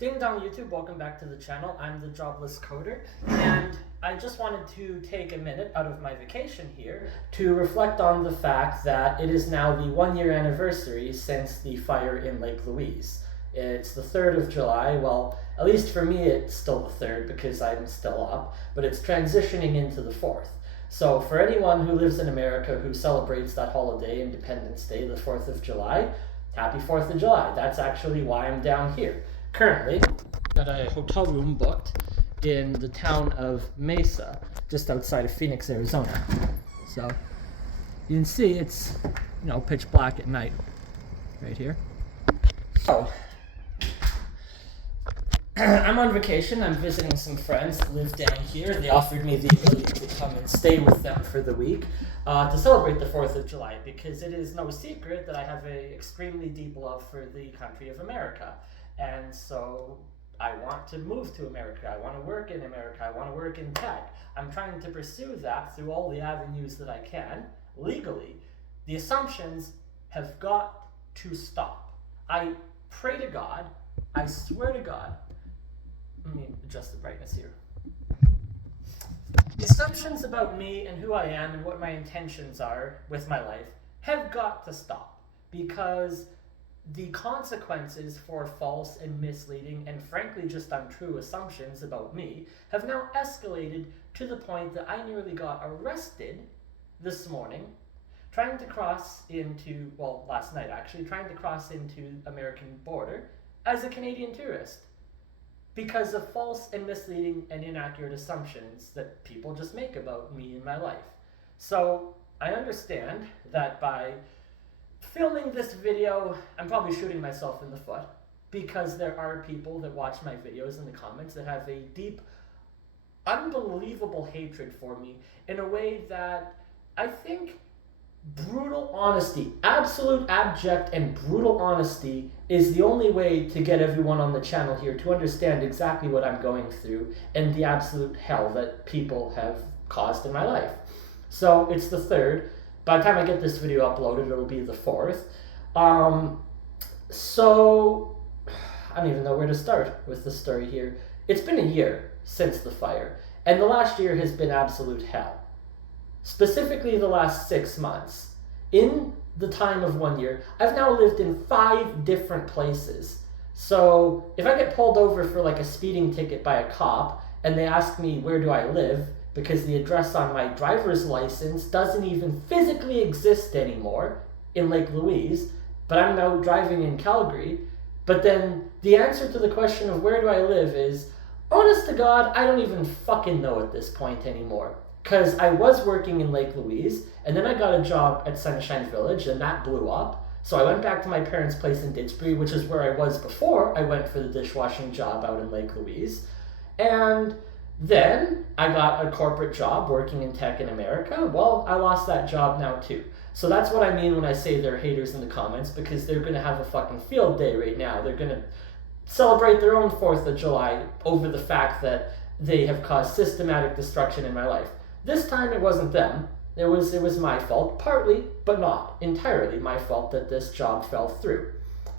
Ding dong YouTube, welcome back to the channel. I'm the Jobless Coder, and I just wanted to take a minute out of my vacation here to reflect on the fact that it is now the 1 year anniversary since the fire in Lake Louise. It's the 3rd of July, well, at least for me it's still the 3rd because I'm still up, but it's transitioning into the 4th. So for anyone who lives in America who celebrates that holiday, Independence Day, the 4th of July, happy 4th of July. That's actually why I'm down here. Currently, got a hotel room booked in the town of Mesa, just outside of Phoenix, Arizona. So you can see it's, pitch black at night right here. So I'm on vacation. I'm visiting some friends that live down here. They offered me the ability to come and stay with them for the week to celebrate the 4th of July, because it is no secret that I have an extremely deep love for the country of America. And so I want to move to America. I want to work in America. I want to work in tech. I'm trying to pursue that through all the avenues that I can, legally. The assumptions have got to stop. I pray to God, I swear to God, let me adjust the brightness here. The assumptions about me and who I am and what my intentions are with my life have got to stop, because the consequences for false and misleading and frankly just untrue assumptions about me have now escalated to the point that I nearly got arrested this morning trying to cross into, last night actually, trying to cross into American border as a Canadian tourist because of false and misleading and inaccurate assumptions that people just make about me and my life. So I understand that by filming this video, I'm probably shooting myself in the foot, because there are people that watch my videos in the comments that have a deep, unbelievable hatred for me in a way that I think brutal honesty, absolute abject and brutal honesty is the only way to get everyone on the channel here to understand exactly what I'm going through and the absolute hell that people have caused in my life. So it's the 3rd. By the time I get this video uploaded, it'll be the 4th. So I don't even know where to start with the story here. It's been a year since the fire, and the last year has been absolute hell. Specifically the last 6 months. In the time of 1 year, I've now lived in 5 different places. So if I get pulled over for like a speeding ticket by a cop and they ask me where do I live, because the address on my driver's license doesn't even physically exist anymore in Lake Louise, but I'm now driving in Calgary. But then the answer to the question of where do I live is, honest to God, I don't even fucking know at this point anymore. Because I was working in Lake Louise, and then I got a job at Sunshine Village, and that blew up. So I went back to my parents' place in Didsbury, which is where I was before I went for the dishwashing job out in Lake Louise. And then I got a corporate job working in tech in America. Well, I lost that job now too. So that's what I mean when I say they're haters in the comments, because they're going to have a fucking field day right now. They're going to celebrate their own 4th of July over the fact that they have caused systematic destruction in my life. This time it wasn't them. It was my fault, partly, but not entirely my fault that this job fell through.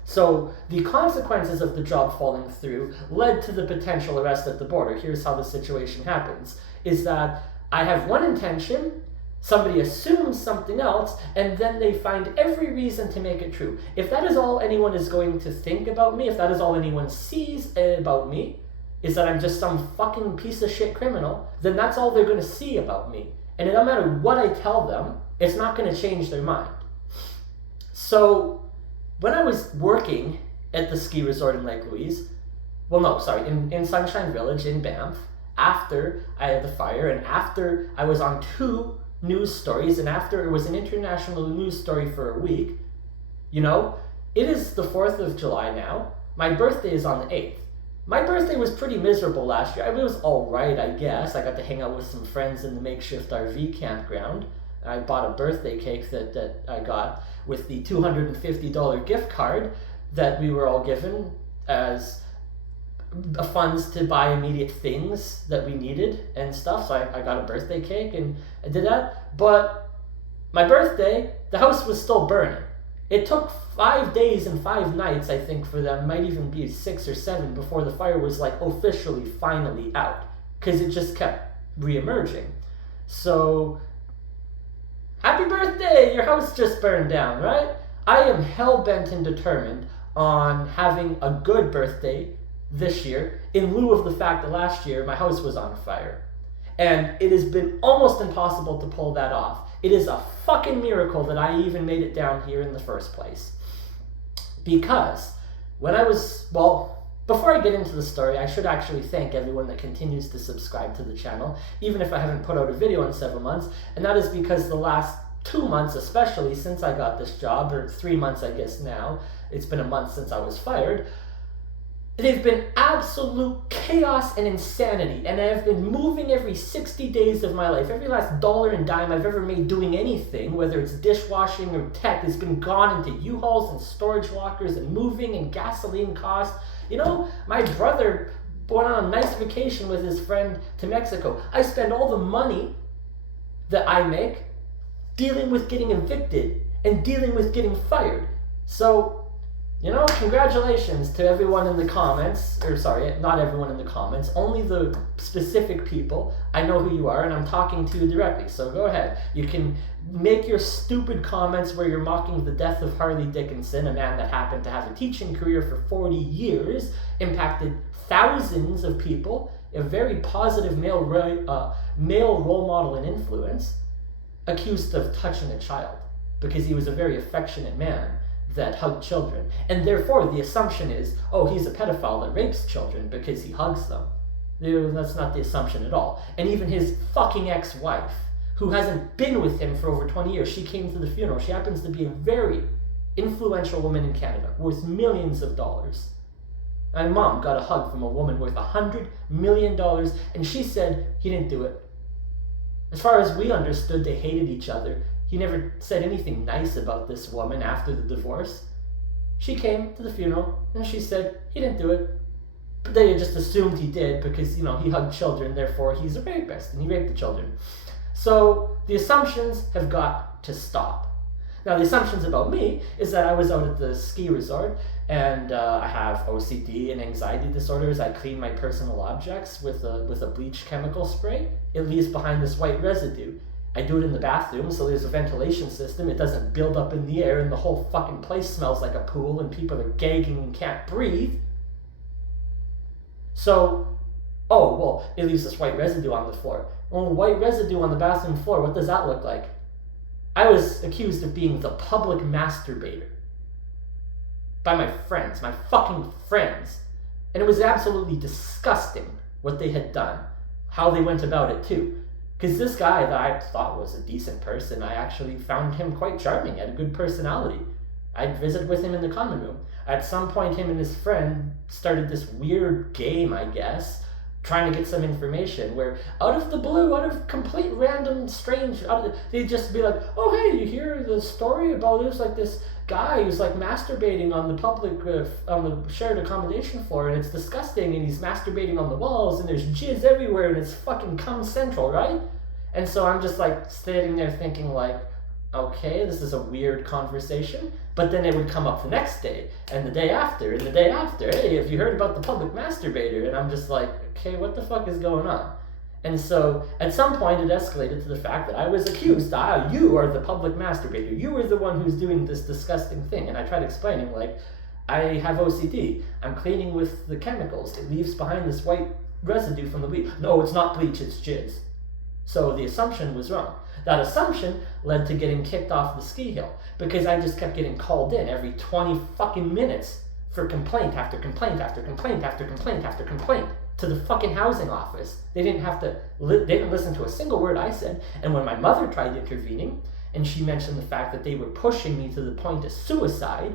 So the consequences of the job falling through led to the potential arrest at the border. Here's how the situation happens, is that I have one intention, somebody assumes something else, and then they find every reason to make it true. If that is all anyone is going to think about me, if that is all anyone sees about me, is that I'm just some fucking piece of shit criminal, then that's all they're going to see about me. And no matter what I tell them, it's not going to change their mind. So when I was working at the ski resort in Lake Louise, in Sunshine Village in Banff, after I had the fire and after I was on 2 news stories and after it was an international news story for a week, it is the 4th of July now. My birthday is on the 8th. My birthday was pretty miserable last year. I mean, it was all right, I guess. I got to hang out with some friends in the makeshift RV campground. I bought a birthday cake that I got with the $250 gift card that we were all given as funds to buy immediate things that we needed and stuff. So I got a birthday cake and I did that. But my birthday, the house was still burning. It took 5 days and 5 nights, I think, for them, might even be 6 or 7, before the fire was like officially finally out, because it just kept re-emerging. So, happy birthday! Your house just burned down, right? I am hell-bent and determined on having a good birthday this year, in lieu of the fact that last year my house was on fire. And it has been almost impossible to pull that off. It is a fucking miracle that I even made it down here in the first place. Because when I was, well, before I get into the story, I should actually thank everyone that continues to subscribe to the channel, even if I haven't put out a video in several months. And that is because the last 2 months, especially since I got this job, or 3 months I guess now, it's been a month since I was fired, they've been absolute chaos and insanity, and I've been moving every 60 days of my life. Every last dollar and dime I've ever made doing anything, whether it's dishwashing or tech, has been gone into U-Hauls and storage lockers and moving and gasoline costs. You know, my brother went on a nice vacation with his friend to Mexico. I spend all the money that I make dealing with getting evicted and dealing with getting fired. So, you know, congratulations to everyone in the comments, or sorry, not everyone in the comments, only the specific people. I know who you are, and I'm talking to you directly, so go ahead. You can make your stupid comments where you're mocking the death of Harley Dickinson, a man that happened to have a teaching career for 40 years, impacted thousands of people, a very positive male role model and influence, accused of touching a child, because he was a very affectionate man that hugged children. And therefore the assumption is, oh, he's a pedophile that rapes children because he hugs them. That's not the assumption at all. And even his fucking ex-wife, who hasn't been with him for over 20 years, she came to the funeral. She happens to be a very influential woman in Canada, worth millions of dollars. My mom got a hug from a woman worth $100 million, and she said he didn't do it. As far as we understood, they hated each other. He never said anything nice about this woman after the divorce. She came to the funeral and she said he didn't do it. But they just assumed he did because, you know, he hugged children, therefore he's a rapist and he raped the children. So the assumptions have got to stop. Now the assumptions about me is that I was out at the ski resort and I have OCD and anxiety disorders. I clean my personal objects with a bleach chemical spray. It leaves behind this white residue. I do it in the bathroom, so there's a ventilation system. It doesn't build up in the air, and the whole fucking place smells like a pool, and people are gagging and can't breathe. So, oh, well, it leaves this white residue on the floor. Well, white residue on the bathroom floor, what does that look like? I was accused of being the public masturbator. By my friends, my fucking friends. And it was absolutely disgusting what they had done. How they went about it, too. Because this guy that I thought was a decent person, I actually found him quite charming, had a good personality. I'd visit with him in the common room. At some point, him and his friend started this weird game, I guess, trying to get some information where out of the blue, out of complete random strange, they'd just be like, oh hey, you hear the story about there's like this guy who's like masturbating on the public, on the shared accommodation floor, and it's disgusting, and he's masturbating on the walls, and there's jizz everywhere, and it's fucking cum central, right? And so I'm just like sitting there thinking like, okay, this is a weird conversation. But then it would come up the next day, and the day after, and the day after. Hey, have you heard about the public masturbator? And I'm just like, okay, what the fuck is going on? And so at some point it escalated to the fact that I was accused. You are the public masturbator. You are the one who's doing this disgusting thing. And I tried explaining, like, I have OCD. I'm cleaning with the chemicals. It leaves behind this white residue from the bleach. No, it's not bleach, it's jizz. So the assumption was wrong. That assumption led to getting kicked off the ski hill because I just kept getting called in every 20 fucking minutes for complaint after complaint after complaint after complaint after complaint to the fucking housing office. They didn't listen to a single word I said. And when my mother tried intervening and she mentioned the fact that they were pushing me to the point of suicide,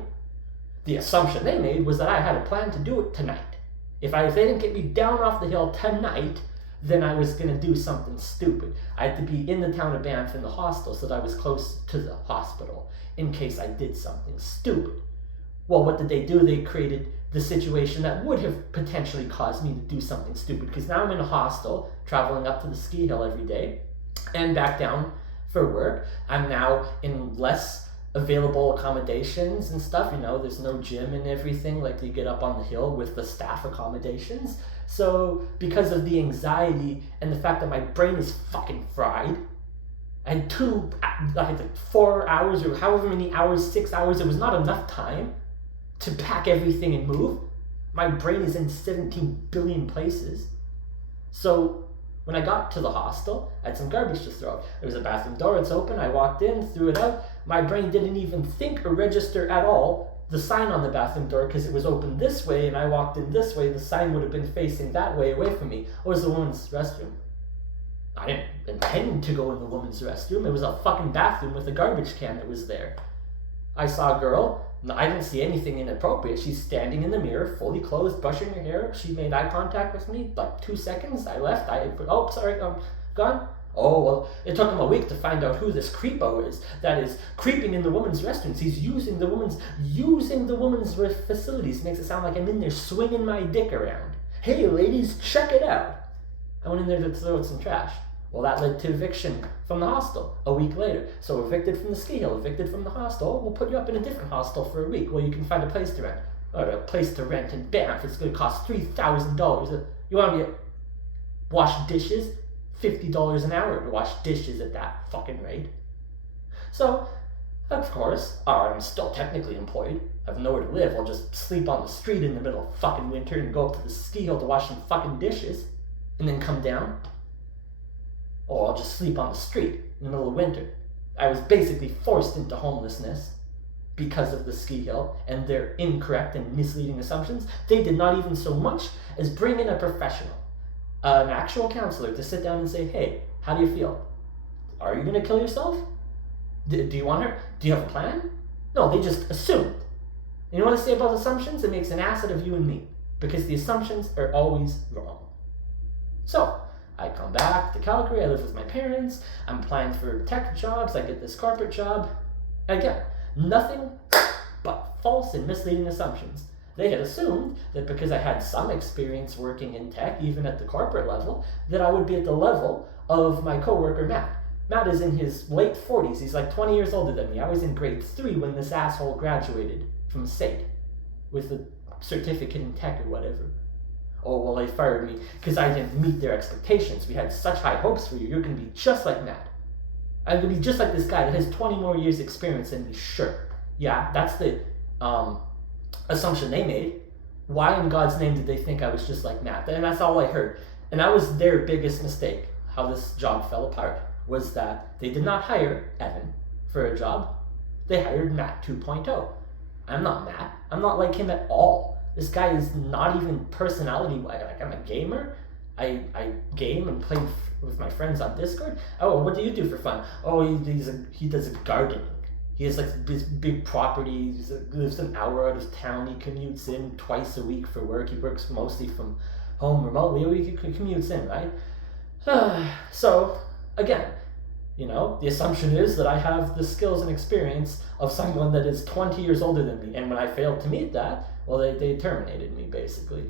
the assumption they made was that I had a plan to do it tonight. If they didn't get me down off the hill tonight, then I was going to do something stupid. I had to be in the town of Banff in the hostel so that I was close to the hospital in case I did something stupid. Well, what did they do? They created the situation that would have potentially caused me to do something stupid, because now I'm in a hostel, traveling up to the ski hill every day and back down for work. I'm now in less available accommodations and stuff. You know, there's no gym and everything like you get up on the hill with the staff accommodations. So because of the anxiety and the fact that my brain is fucking fried, I had 4 hours or however many hours, 6 hours, it was not enough time to pack everything and move. My brain is in 17 billion places. So when I got to the hostel, I had some garbage to throw. There was a bathroom door, it's open, I walked in, threw it out. My brain didn't even think or register at all the sign on the bathroom door because it was open this way and I walked in this way. The sign would have been facing that way away from me. It was the woman's restroom. I didn't intend to go in the woman's restroom. It was a fucking bathroom with a garbage can that was there. I saw a girl. I didn't see anything inappropriate. She's standing in the mirror, fully clothed, brushing her hair. She made eye contact with me, like 2 seconds. I left. Gone. Oh, well, it took him a week to find out who this creepo is that is creeping in the woman's restrooms. He's using the woman's facilities. Makes it sound like I'm in there swinging my dick around. Hey, ladies, check it out. I went in there to throw out some trash. Well, that led to eviction from the hostel a week later. So evicted from the ski hill, evicted from the hostel. We'll put you up in a different hostel for a week where you can find a place to rent. Or a place to rent in Banff. It's going to cost $3,000. You want me to wash dishes? $50 an hour to wash dishes at that fucking rate. So, of course, I'm still technically employed. I have nowhere to live. I'll just sleep on the street in the middle of fucking winter and go up to the ski hill to wash some fucking dishes. And then come down. Or I'll just sleep on the street in the middle of winter. I was basically forced into homelessness because of the ski hill and their incorrect and misleading assumptions. They did not even so much as bring in a professional, an actual counselor, to sit down and say, hey, how do you feel? Are you going to kill yourself? Do you want her? Do you have a plan? No, they just assumed. You know what I say about assumptions? It makes an ass out of you and me, because the assumptions are always wrong. So, I come back to Calgary, I live with my parents, I'm applying for tech jobs, I get this corporate job. Again, nothing but false and misleading assumptions. They had assumed that because I had some experience working in tech, even at the corporate level, that I would be at the level of my coworker Matt. Matt is in his late 40s, he's like 20 years older than me. I was in grade 3 when this asshole graduated from SAIT with a certificate in tech or whatever. Oh, well, they fired me because I didn't meet their expectations. We had such high hopes for you. You're going to be just like Matt. I'm going to be just like this guy that has 20 more years experience than me. Sure. Yeah, that's the assumption they made. Why in God's name did they think I was just like Matt? And that's all I heard. And that was their biggest mistake. How this job fell apart was that they did not hire Evan for a job. They hired Matt 2.0. I'm not Matt. I'm not like him at all. This guy is not even personality-wise. Like, I'm a gamer. I game and play with my friends on Discord. Oh, what do you do for fun? Oh, he does gardening. He has like this big property. He lives an hour out of town. He commutes in twice a week for work. He works mostly from home remotely. He commutes in, right? So, again, you know, the assumption is that I have the skills and experience of someone that is 20 years older than me. And when I failed to meet that, well, they terminated me, basically. You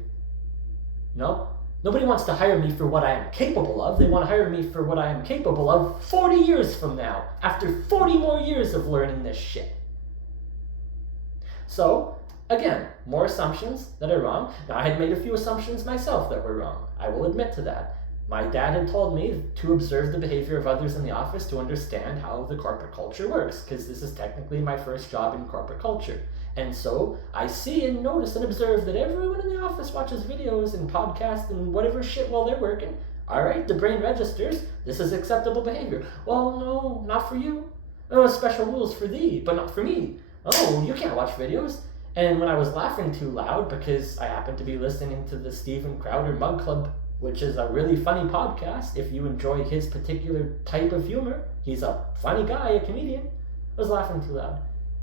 know? Nobody wants to hire me for what I am capable of. They want to hire me for what I am capable of 40 years from now, after 40 more years of learning this shit. So, again, more assumptions that are wrong. Now, I had made a few assumptions myself that were wrong. I will admit to that. My dad had told me to observe the behavior of others in the office to understand how the corporate culture works, because this is technically my first job in corporate culture. And so I see and notice and observe that everyone in the office watches videos and podcasts and whatever shit while they're working. All right, the brain registers. This is acceptable behavior. Well, no, not for you. Oh, special rules for thee, but not for me. Oh, you can't watch videos. And when I was laughing too loud because I happened to be listening to the Steven Crowder Mug Club, which is a really funny podcast if you enjoy his particular type of humor. He's a funny guy, a comedian. I was laughing too loud.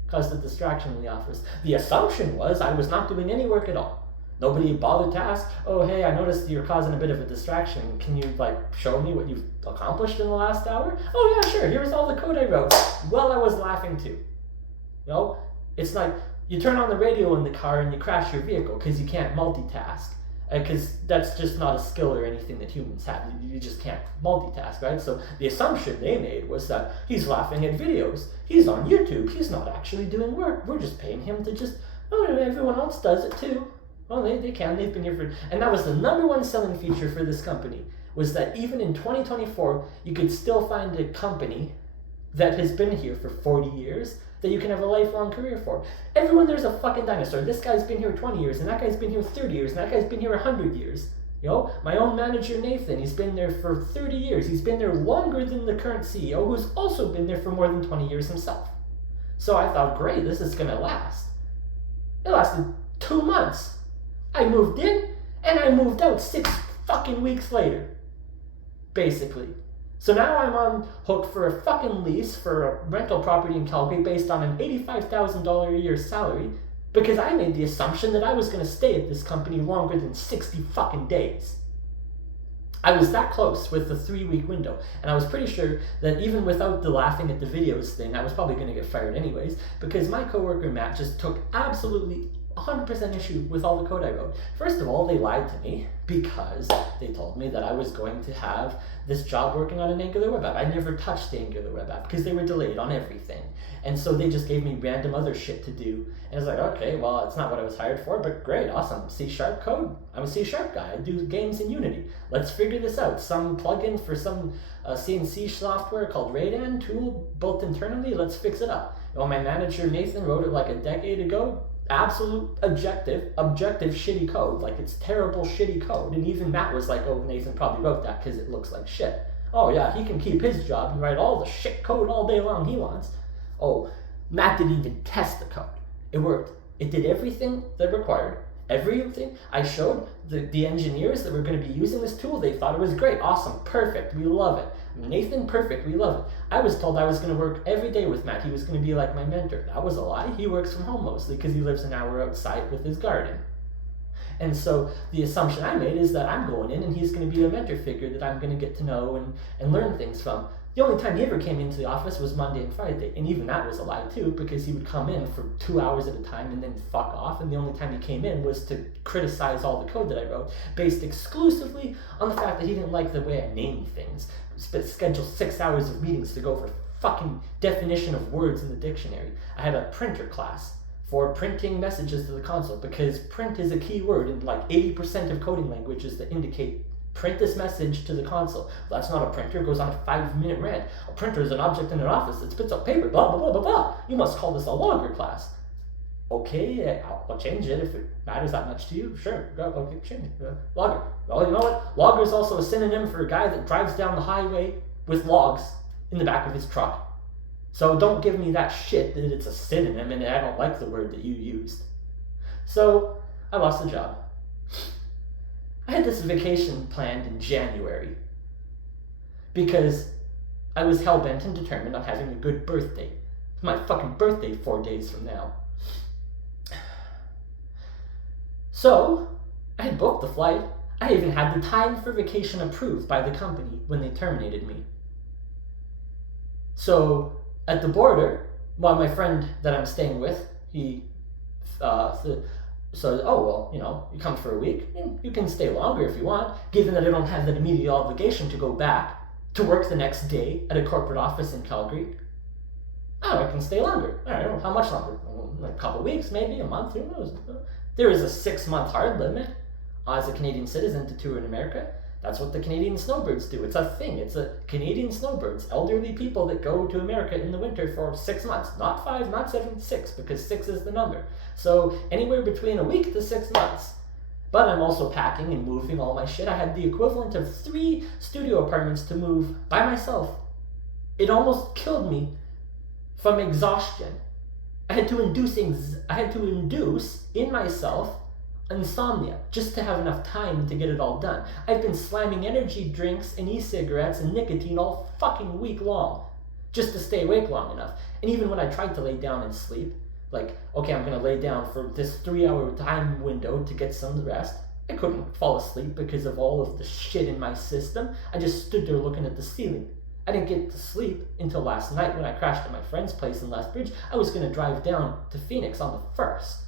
Caused a distraction in the office. The assumption was I was not doing any work at all. Nobody bothered to ask, oh, hey, I noticed you're causing a bit of a distraction. Can you, show me what you've accomplished in the last hour? Oh, yeah, sure. Here's all the code I wrote. Well, I was laughing too. You know, it's like you turn on the radio in the car and you crash your vehicle because you can't multitask. because that's just not a skill or anything that humans have. You just can't multitask, right? So the assumption they made was that he's laughing at videos. He's on YouTube. He's not actually doing work. We're just paying him to just, oh, everyone else does it too. Well, they can. They've been here for... And that was the number one selling feature for this company, was that even in 2024, you could still find a company that has been here for 40 years that you can have a lifelong career for. Everyone there's a fucking dinosaur. This guy's been here 20 years, and that guy's been here 30 years, and that guy's been here 100 years. You know, my own manager, Nathan, he's been there for 30 years. He's been there longer than the current CEO, who's also been there for more than 20 years himself. So I thought, great, this is gonna last. It lasted 2 months. I moved in, and I moved out 6 fucking weeks later, basically. So now I'm on hook for a fucking lease for a rental property in Calgary based on an $85,000 a year salary, because I made the assumption that I was going to stay at this company longer than 60 fucking days. I was that close with the 3-week window, and I was pretty sure that even without the laughing at the videos thing, I was probably going to get fired anyways, because my coworker Matt just took absolutely 100% issue with all the code I wrote. First of all, they lied to me because they told me that I was going to have this job working on an Angular web app. I never touched the Angular web app because they were delayed on everything. And so they just gave me random other shit to do. And it's like, okay, well, it's not what I was hired for, but great, awesome. C# code. I'm a C# guy. I do games in Unity. Let's figure this out. Some plugin for some CNC software called Radan tool built internally. Let's fix it up. Well, my manager, Nathan, wrote it like a decade ago. Absolute objective shitty code. Like, it's terrible shitty code. And even Matt was like, oh, Nathan probably wrote that because it looks like shit. Oh yeah, he can keep his job and write all the shit code all day long he wants. Oh, Matt didn't even test the code. It worked. It did everything that required. Everything. I showed the engineers that were going to be using this tool. They thought it was great. Awesome. Perfect. We love it. Nathan, perfect. We love it. I was told I was going to work every day with Matt. He was going to be like my mentor. That was a lie. He works from home mostly because he lives an hour outside with his garden. And so the assumption I made is that I'm going in and he's going to be a mentor figure that I'm going to get to know and learn things from. The only time he ever came into the office was Monday and Friday, and even that was a lie too, because he would come in for 2 hours at a time and then fuck off, and the only time he came in was to criticize all the code that I wrote, based exclusively on the fact that he didn't like the way I named things. Schedule 6 hours of meetings to go over fucking definition of words in the dictionary. I had a printer class for printing messages to the console, because print is a key word in like 80% of coding languages that indicate print this message to the console. Well, that's not a printer. It goes on a 5-minute rant. A printer is an object in an office that spits out paper, blah, blah, blah, blah, blah. You must call this a logger class. Okay, I'll change it if it matters that much to you. Sure, okay, change it. Logger. Well, you know what? Logger is also a synonym for a guy that drives down the highway with logs in the back of his truck. So don't give me that shit that it's a synonym and I don't like the word that you used. So I lost the job. I had this vacation planned in January because I was hell-bent and determined on having a good birthday. It's my fucking birthday 4 days from now. So I had booked the flight. I even had the time for vacation approved by the company when they terminated me. So at the border, well, my friend that I'm staying with, he so, oh, well, you know, you come for a week, you can stay longer if you want, given that I don't have that immediate obligation to go back to work the next day at a corporate office in Calgary. Oh, I can stay longer. I don't know, how much longer? A couple weeks, maybe, a month, who knows? There is a 6-month hard limit as a Canadian citizen to tour in America. That's what the Canadian snowbirds do. It's a thing. It's a Canadian snowbirds, elderly people that go to America in the winter for 6 months. Not 5, not 7, 6, because 6 is the number. So anywhere between a week to 6 months. But I'm also packing and moving all my shit. I had the equivalent of 3 studio apartments to move by myself. It almost killed me from exhaustion. I had to induce in myself insomnia just to have enough time to get it all done. I've been slamming energy drinks and e-cigarettes and nicotine all fucking week long just to stay awake long enough. And even when I tried to lay down and sleep, like, okay, I'm gonna lay down for this 3-hour time window to get some rest, I couldn't fall asleep because of all of the shit in my system. I just stood there looking at the ceiling. I didn't get to sleep until last night when I crashed at my friend's place in Lethbridge. I was gonna drive down to Phoenix on the 1st.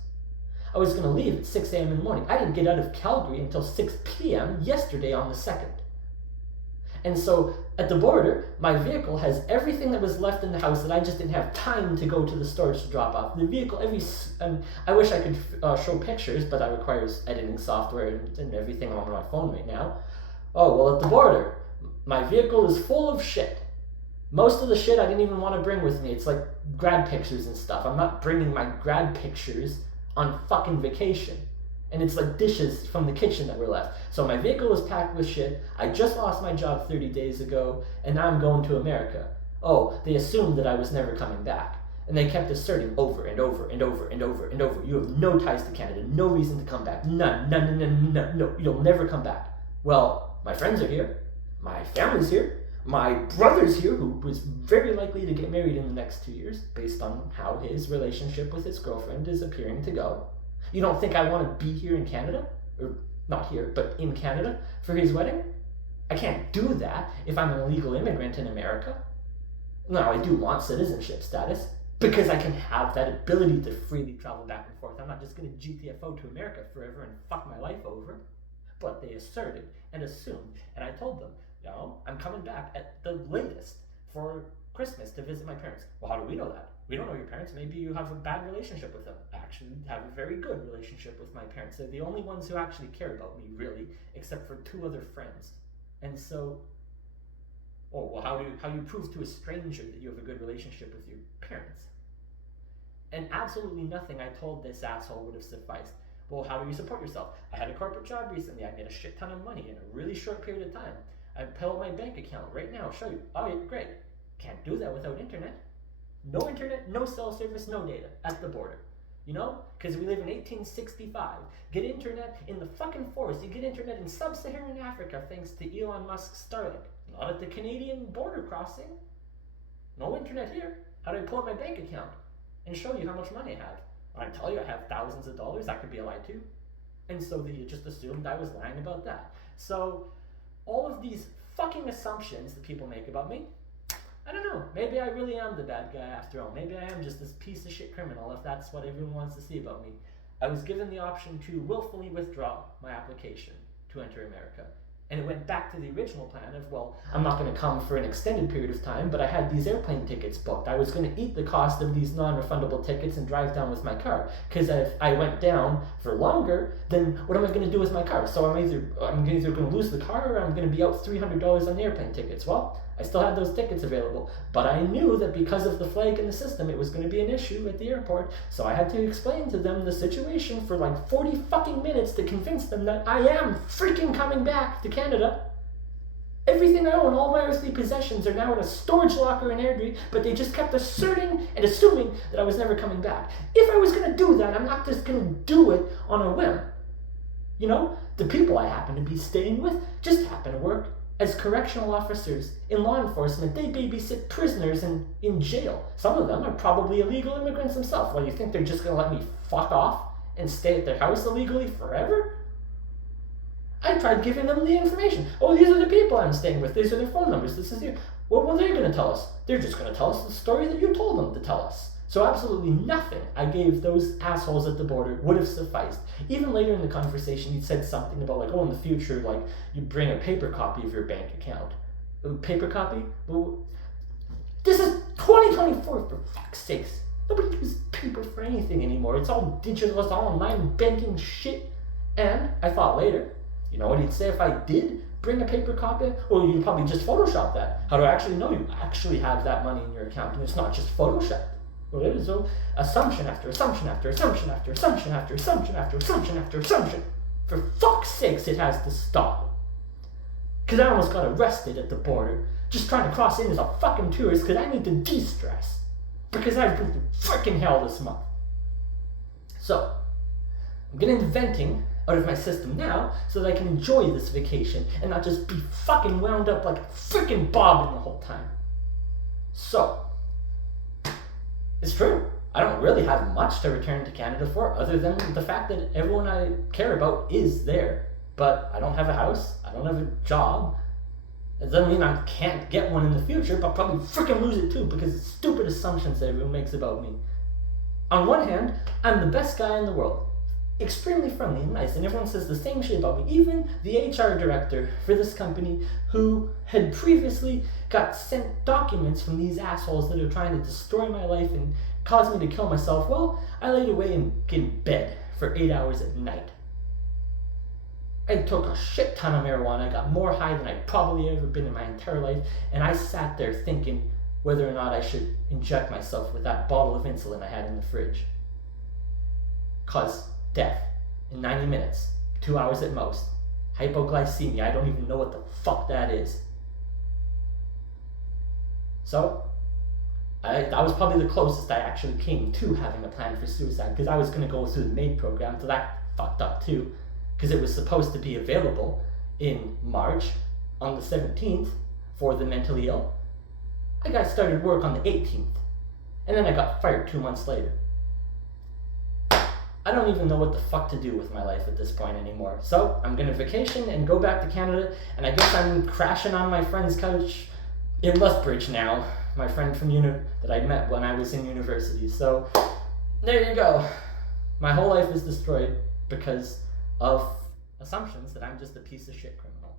I was going to leave at 6 a.m. in the morning. I didn't get out of Calgary until 6 p.m. yesterday on the 2nd. And so at the border, my vehicle has everything that was left in the house that I just didn't have time to go to the storage to drop off. The vehicle, I wish I could show pictures, but that requires editing software and everything on my phone right now. Oh, well, at the border, my vehicle is full of shit. Most of the shit I didn't even want to bring with me. It's like grad pictures and stuff. I'm not bringing my grad pictures on fucking vacation. And it's like dishes from the kitchen that were left. So my vehicle is packed with shit. I just lost my job 30 days ago, and now I'm going to America. Oh, they assumed that I was never coming back. And they kept asserting over and over and over and over and over, you have no ties to Canada, no reason to come back, none, no, you'll never come back. Well, my friends are here, my family's here, my brother's here, who was very likely to get married in the next 2 years, based on how his relationship with his girlfriend is appearing to go. You don't think I want to be here in Canada? Or not here, but in Canada for his wedding? I can't do that if I'm an illegal immigrant in America. Now, I do want citizenship status because I can have that ability to freely travel back and forth. I'm not just going to GTFO to America forever and fuck my life over. But they asserted and assumed, and I told them, no, I'm coming back at the latest for Christmas to visit my parents. Well, how do we know that? We don't know your parents. Maybe you have a bad relationship with them. I actually have a very good relationship with my parents. They're the only ones who actually care about me, really, except for 2 other friends. And so, oh, well, how do you prove to a stranger that you have a good relationship with your parents? And absolutely nothing I told this asshole would have sufficed. Well, how do you support yourself? I had a corporate job recently. I made a shit ton of money in a really short period of time. I pull out my bank account right now. I'll show you. Oh, yeah, great. Can't do that without internet. No internet, no cell service, no data at the border. You know? Because we live in 1865. Get internet in the fucking forest. You get internet in sub-Saharan Africa thanks to Elon Musk's Starlink. Not at the Canadian border crossing. No internet here. How do I pull up my bank account and show you how much money I have? I tell you I have thousands of dollars. That could be a lie too. And so they just assumed I was lying about that. So all of these fucking assumptions that people make about me, I don't know. Maybe I really am the bad guy after all. Maybe I am just this piece of shit criminal if that's what everyone wants to see about me. I was given the option to willfully withdraw my application to enter America. And it went back to the original plan of, well, I'm not going to come for an extended period of time, but I had these airplane tickets booked. I was going to eat the cost of these non-refundable tickets and drive down with my car. Because if I went down for longer, then what am I going to do with my car? So I'm either going to lose the car or I'm going to be out $300 on the airplane tickets. Well, I still had those tickets available, but I knew that because of the flag in the system, it was going to be an issue at the airport, so I had to explain to them the situation for like 40 fucking minutes to convince them that I am freaking coming back to Canada. Everything I own, all my earthly possessions are now in a storage locker in Airdrie, but they just kept asserting and assuming that I was never coming back. If I was going to do that, I'm not just going to do it on a whim. You know, the people I happen to be staying with just happen to work as correctional officers in law enforcement. They babysit prisoners in jail. Some of them are probably illegal immigrants themselves. Well, you think they're just going to let me fuck off and stay at their house illegally forever? I tried giving them the information. Oh, these are the people I'm staying with. These are their phone numbers. This is here. What were they going to tell us? They're just going to tell us the story that you told them to tell us. So absolutely nothing I gave those assholes at the border would have sufficed. Even later in the conversation, he said something about like, oh, in the future, like, you bring a paper copy of your bank account. A paper copy? Well, this is 2024, for fuck's sakes. Nobody uses paper for anything anymore. It's all digital, it's all online banking shit. And I thought later, you know what he'd say if I did bring a paper copy? Well, you'd probably just Photoshop that. How do I actually know you actually have that money in your account and it's not just Photoshop? Well, it is so assumption after assumption after assumption after assumption after assumption after assumption after assumption. For fuck's sakes, it has to stop. Because I almost got arrested at the border just trying to cross in as a fucking tourist because I need to de-stress. Because I've been through freaking hell this month. So, I'm getting the venting out of my system now so that I can enjoy this vacation and not just be fucking wound up like a freaking bobbin the whole time. So, it's true. I don't really have much to return to Canada for other than the fact that everyone I care about is there. But I don't have a house. I don't have a job. It doesn't mean I can't get one in the future, but I'll probably freaking lose it too because it's stupid assumptions that everyone makes about me. On one hand, I'm the best guy in the world. extremely friendly and nice, and everyone says the same shit about me. Even the HR director for this company, who had previously got sent documents from these assholes that are trying to destroy my life and cause me to kill myself, well, I laid away in bed for 8 hours at night. I took a shit ton of marijuana. I got more high than I'd probably ever been in my entire life, and I sat there thinking whether or not I should inject myself with that bottle of insulin I had in the fridge. Cause death in 90 minutes, 2 hours at most. Hypoglycemia, I don't even know what the fuck that is. So, that was probably the closest I actually came to having a plan for suicide, because I was going to go through the MAID program, so that fucked up too, because it was supposed to be available in March on the 17th for the mentally ill. I got started work on the 18th, and then I got fired 2 months later. I don't even know what the fuck to do with my life at this point anymore. So I'm gonna vacation and go back to Canada, and I guess I'm crashing on my friend's couch in Lethbridge now. My friend from that I met when I was in university. So there you go. My whole life is destroyed because of assumptions that I'm just a piece of shit criminal.